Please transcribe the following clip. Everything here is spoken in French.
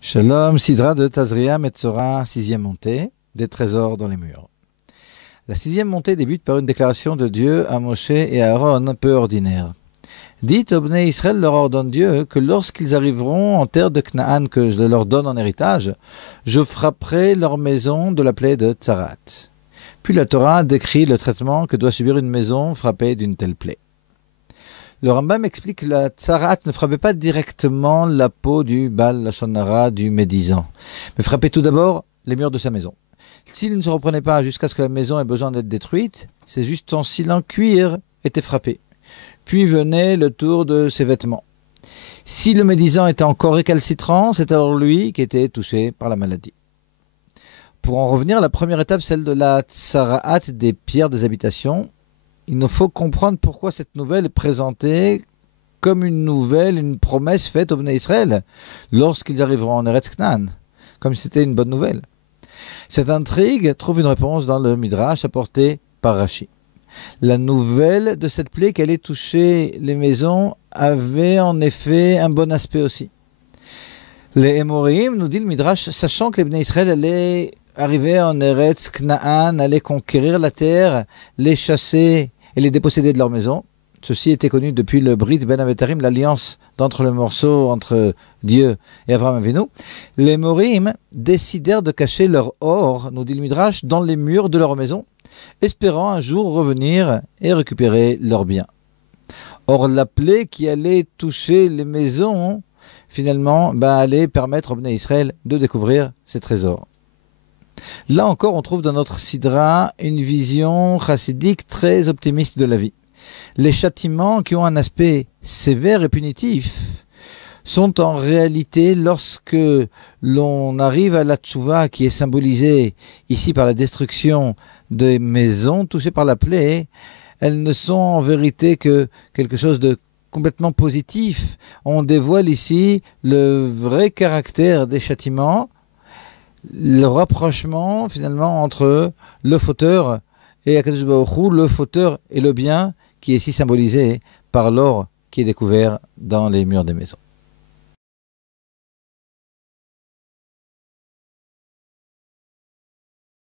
Shalom, Sidra de Tazria, Metzora, sixième montée, des trésors dans les murs. La sixième montée débute par une déclaration de Dieu à Moshe et à Aaron peu ordinaire. Dites au Bnei Israël, leur ordonne Dieu, que lorsqu'ils arriveront en terre de Canaan que je leur donne en héritage, je frapperai leur maison de la plaie de Tsarat. Puis la Torah décrit le traitement que doit subir une maison frappée d'une telle plaie. Le Rambam explique que la Tsarat ne frappait pas directement la peau du Baal Lashon Hara, du médisant, mais frappait tout d'abord les murs de sa maison. S'il ne se reprenait pas jusqu'à ce que la maison ait besoin d'être détruite, ses ustensiles en cuir étaient frappés. Puis venait le tour de ses vêtements. Si le médisant était encore récalcitrant, c'est alors lui qui était touché par la maladie. Pour en revenir à la première étape, celle de la Tsarat des pierres des habitations, il nous faut comprendre pourquoi cette nouvelle est présentée comme une nouvelle, une promesse faite au Bnei Israël lorsqu'ils arriveront en Eretz Canaan, comme si c'était une bonne nouvelle. Cette intrigue trouve une réponse dans le Midrash apporté par Rashi. La nouvelle de cette plaie qu'elle ait touché les maisons avait en effet un bon aspect aussi. Les Émorim, nous dit le Midrash, sachant que les Bnei Israël allaient arriver en Eretz Canaan, allaient conquérir la terre, les chasser et les déposséder de leur maison. Ceci était connu depuis le Brit Ben Avetarim, l'alliance d'entre le morceau entre Dieu et Abraham Avinu. Les Morim décidèrent de cacher leur or, nous dit le Midrash, dans les murs de leur maison, espérant un jour revenir et récupérer leurs biens. Or, la plaie qui allait toucher les maisons, finalement, allait permettre au Bnei Israël de découvrir ces trésors. Là encore, on trouve dans notre Sidra une vision chassidique très optimiste de la vie. Les châtiments qui ont un aspect sévère et punitif sont en réalité, lorsque l'on arrive à la tchouva qui est symbolisée ici par la destruction des maisons touchées par la plaie, elles ne sont en vérité que quelque chose de complètement positif. On dévoile ici le vrai caractère des châtiments, le rapprochement finalement entre le fauteur et Akadosh Baruch Hu, le fauteur et le bien, qui est ici symbolisé par l'or qui est découvert dans les murs des maisons.